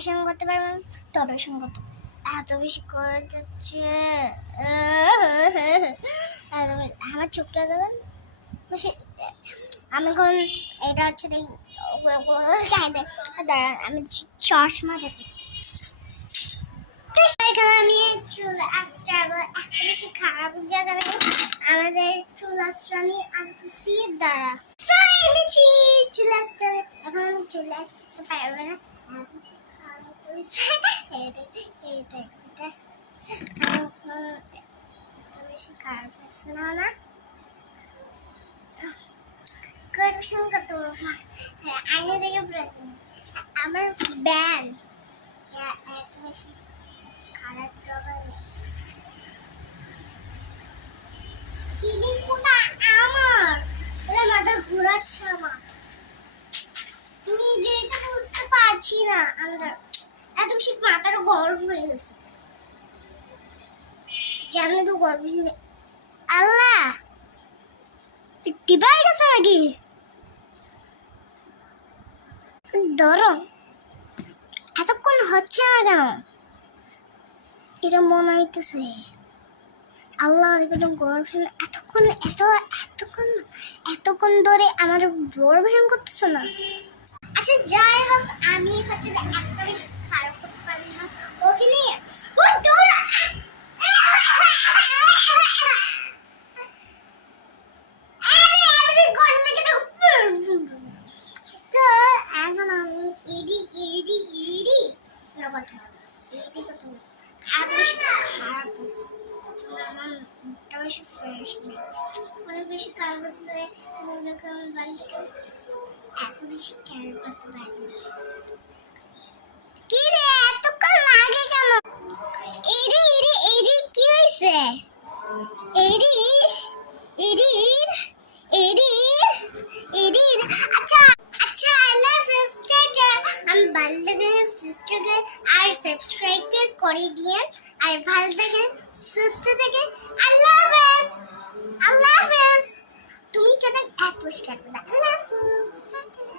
Animation করতে পারবো না, তবে সঙ্গত এত বেশি করে যাচ্ছে। আমার চোখটা দেখেন, আমি এখন এটা হচ্ছে দাঁড়ান আমি চশমা দেখেছি। এখানে আমি চুল আশ্রাবো, এত বেশি খারাপ জায়গা আমাদের চুল আশ্রানি আনতেছি দ্বারা চুল আশ্রানি। এখন আমি চুল আসতে পারবো না, বেশি খারাপ হচ্ছে না করপশন করতে পারবো। হ্যাঁ আইনে দেখে প্রয়োজন আমার ব্যান এত বেশি খারাপ জগা নেই। আমার মাথা ঘুরাচ্ছে আমার, তুমি যেটা বুঝতে পারছি না। আমরা এত বেশি মাথাটা গরম হয়ে গেছে, জানো তো গরম হয়ে আল্লাহ টিপাই গেছে নাকি ধরো। এতক্ষণ হচ্ছে না কেন এটা মনে হইতেছে আল্লাহ একদম গরম ফ্যান এতক্ষণ ধরে আমার বড় ভ্যান করতেছে না। আচ্ছা যাই হোক, আমি হচ্ছে একটা বেশি খারাপ করতে পারি না ওকে নিয়ে ও দৌড়া। তো এখন আমি এডি এডি এডি না কথা এডি কথা এত বেশি খারাপ হচ্ছে, আমার মুখটা বেশি ফ্রেশ নেই, অনেক বেশি খারাপ হচ্ছে। যখন বাড়ি থেকে এত বেশি কেয়ার করতে পারি না। কি রে এতক্ষণ লাগে কেন? এডি এডি এডি কি হয়েছে? এডি এডি এডি এডি আচ্ছা আচ্ছা আল্লাহ সিস্টার আমি ভালো লাগে সিস্টারকে আর সাবস্ক্রাইব করে দিয়েন আর ভালো লাগে সুস্থ থেকে আল্লাহ হাফেজ। আল্লাহ হাফেজ। তুমি কেন এত বেশি কাটবে না? আল্লাহ হাফেজ।